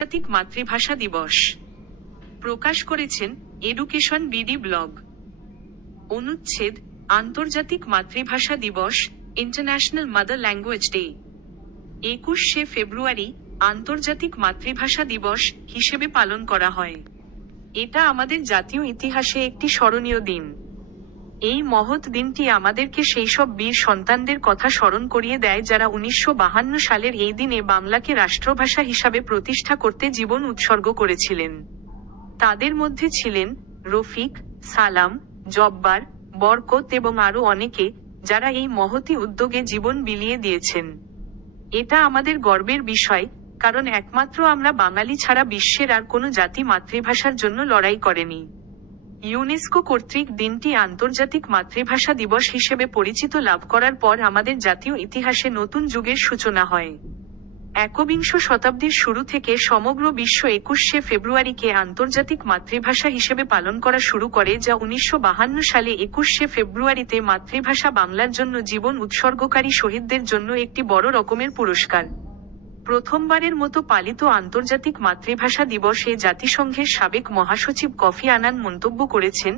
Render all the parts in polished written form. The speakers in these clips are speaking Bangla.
আন্তর্জাতিক মাতৃভাষা দিবস প্রকাশ করেছেন এডুকেশন বিডি ব্লগ। অনুচ্ছেদ: আন্তর্জাতিক মাতৃভাষা দিবস, ইন্টারন্যাশনাল মাদার ল্যাঙ্গুয়েজ ডে। 21শে ফেব্রুয়ারি আন্তর্জাতিক মাতৃভাষা দিবস হিসেবে পালন করা হয়। এটা আমাদের জাতীয় ইতিহাসে একটি স্মরণীয় দিন। এই মহৎ দিনটি আমাদেরকে সেই সব বীর সন্তানদের কথা স্মরণ করিয়ে দেয় যারা 1952 সালের এই দিনে বাংলাকে রাষ্ট্রভাষা হিসাবে প্রতিষ্ঠা করতে জীবন উৎসর্গ করেছিলেন। তাদের মধ্যে ছিলেন রফিক, সালাম, জব্বার, বরকত এবং আরও অনেকে, যারা এই মহতী উদ্যোগে জীবন বিলিয়ে দিয়েছেন। এটা আমাদের গর্বের বিষয়, কারণ একমাত্র আমরা বাঙালি ছাড়া বিশ্বের আর কোনো জাতি মাতৃভাষার জন্য লড়াই করেনি। ইউনেস্কো কর্তৃক দিনটি আন্তর্জাতিক মাতৃভাষা দিবস হিসেবে পরিচিত লাভ করার পর আমাদের জাতীয় ইতিহাসে নতুন যুগের সূচনা হয়। একবিংশ শতাব্দীর শুরু থেকে সমগ্র বিশ্ব 21শে ফেব্রুয়ারিকে আন্তর্জাতিক মাতৃভাষা হিসেবে পালন করা শুরু করে, যা 1952 সালে 21শে ফেব্রুয়ারিতে মাতৃভাষা বাংলার জন্য জীবন উৎসর্গকারী শহীদদের জন্য একটি বড় রকমের পুরস্কার। প্রথমবারের মতো পালিত আন্তর্জাতিক মাতৃভাষা দিবসে জাতিসংঘের সাবেক মহাসচিব কফি আনান মন্তব্য করেছেন,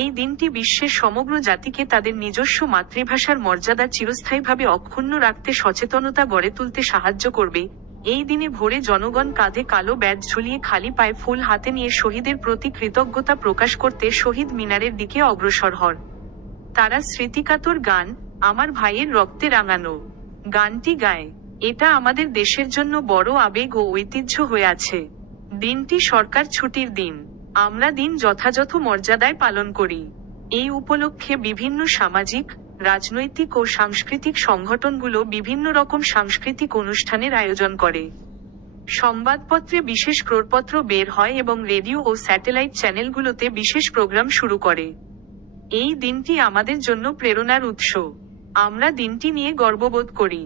এই দিনটি বিশ্বের সমগ্র জাতিকে তাদের নিজস্ব মাতৃভাষার মর্যাদা চিরস্থায়ীভাবে অক্ষুণ্ণ রাখতে সচেতনতা গড়ে তুলতে সাহায্য করবে। এই দিনে ভোরে জনগণ কাঁধে কালো ব্যাজ ঝুলিয়ে খালি পায়ে ফুল হাতে নিয়ে শহীদের প্রতি কৃতজ্ঞতা প্রকাশ করতে শহীদ মিনারের দিকে অগ্রসর হন। তারা স্মৃতিকাতর গান আমার ভাইয়ের রক্তে রাঙানো গানটি গায়। এটা আমাদের দেশের জন্য বড় আবেগ ও ঐতিহ্য হয়ে আছে। দিনটি সরকার ছুটির দিন। আমরা দিন যথাযথ মর্যাদায় পালন করি। এই উপলক্ষে বিভিন্ন সামাজিক, রাজনৈতিক ও সাংস্কৃতিক সংগঠনগুলো বিভিন্ন রকম সাংস্কৃতিক অনুষ্ঠানের আয়োজন করে। সংবাদপত্রে বিশেষ ক্রোড়পত্র বের হয় এবং রেডিও ও স্যাটেলাইট চ্যানেলগুলোতে বিশেষ প্রোগ্রাম শুরু করে। এই দিনটি আমাদের জন্য প্রেরণার উৎস। আমরা দিনটি নিয়ে গর্ববোধ করি।